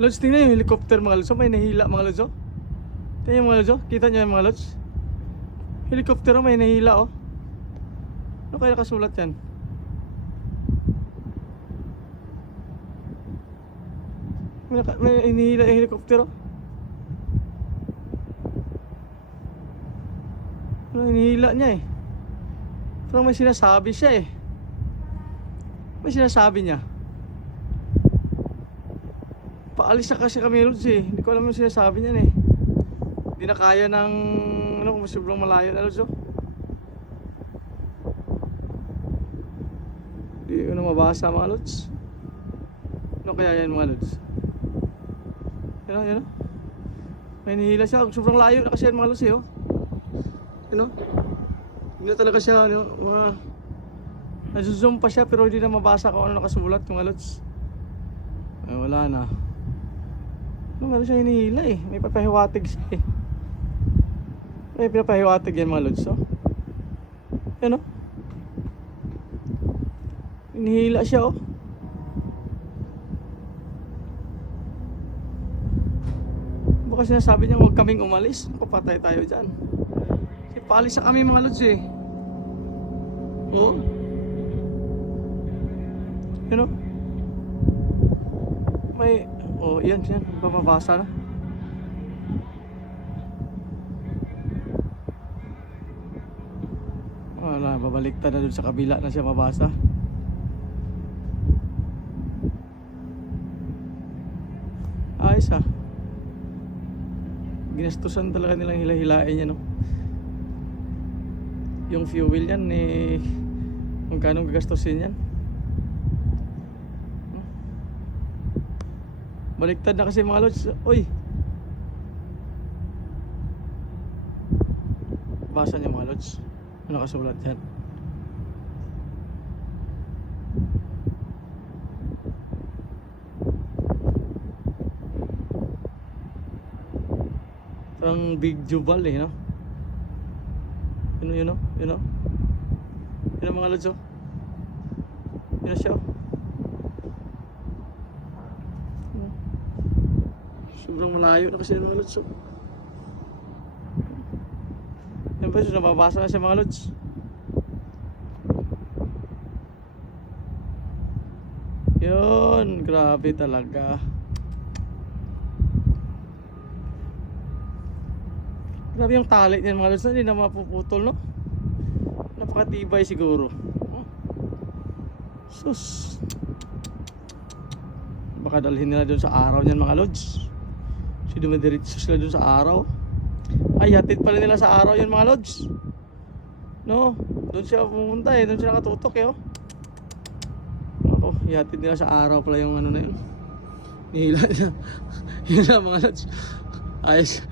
Lods, tingnan yung helicopter mga lods. Oh, may nahila mga lods. Oh. Tingnan yung mga lods. Oh. Kita nyo yung mga lods. Helicopter oh, may nahila oh. Ano kaya nakasulat yan? May inihila yung helicopter oh. Ano inihila niya eh. Parang may sinasabi siya eh. May sinasabi niya. Paalis na kasi kami lods eh. Hindi ko alam yung sinasabi niyan eh. Hindi na kaya ng ano kung sobrang malayo na lods oh. Hindi ko na mabasa mga lods. Ano kaya yan mga lods? Yan o, yan o. May nihila siya. Sobrang layo na kasi yan mga lods eh oh. Yan o. Hindi na talaga siya ano, nasuzoom pa siya pero hindi na mabasa kung ano nakasulat mga lods. Ay, wala na. No, meron siya hinihila eh. May papahiwatig siya eh. May pinapahiwatig yan mga lods oh. Yan oh. Hinihila siya oh. Baka sinasabi niya huwag kaming umalis. Papatay tayo dyan. Kasi paalis na kami mga lods eh. Oh. Yan oh. May oh, yan, bababasa na. Wala, babaliktad na dun sa kabila na siya mabasa. Ayos ah. Ginastusan talaga nilang hila-hilain yan no. Yung fuel yan eh, magkano gagastusin yan. Baliktad na kasi mga lods. Uy, basa niya mga lods. Ano nakasulat yan? Parang Big Jubal eh no. Yun o. Yun o mga lods oh. Yun o siya oh. Sobrang malayo na kasi mga lods oh. Yan ba, so nababasa na siya mga lods. Yun, grabe talaga. Grabe yung tali niyan mga lods, hindi na mapuputol no. Napakatibay siguro. Sus. Baka dalhin nila doon sa araw niyan mga lods. So dumidiretso sila doon sa araw. Ay, hatid pala nila sa araw yun mga lods. No, doon siya pumunta eh, doon siya nakatutok eh oh. Ako, ihatid nila sa araw pala yung ano na yun. Nihila niya. Yun na mga lods. Ayos.